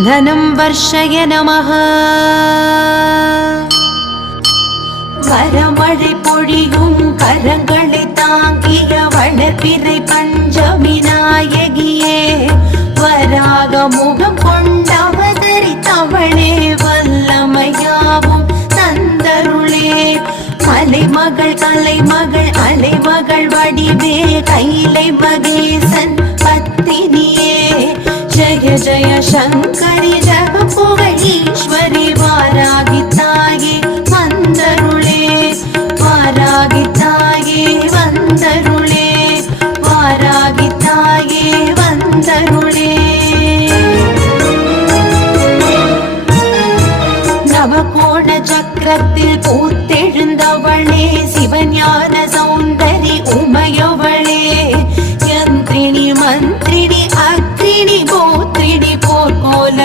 धनं वर्षय नमः வரமழை பொழியும் கரங்களை தாங்கிய வளர்பிறை பஞ்சமி நாயகியே வராக முகம் கொண்டவதரித்தவளே வல்லமையாவும் தந்தருளே மலைமகள் கலைமகள் அலைமகள் வடிவே கைலை மகேசன் பத்தினியே ஜய ஜய சங்கரி ஜக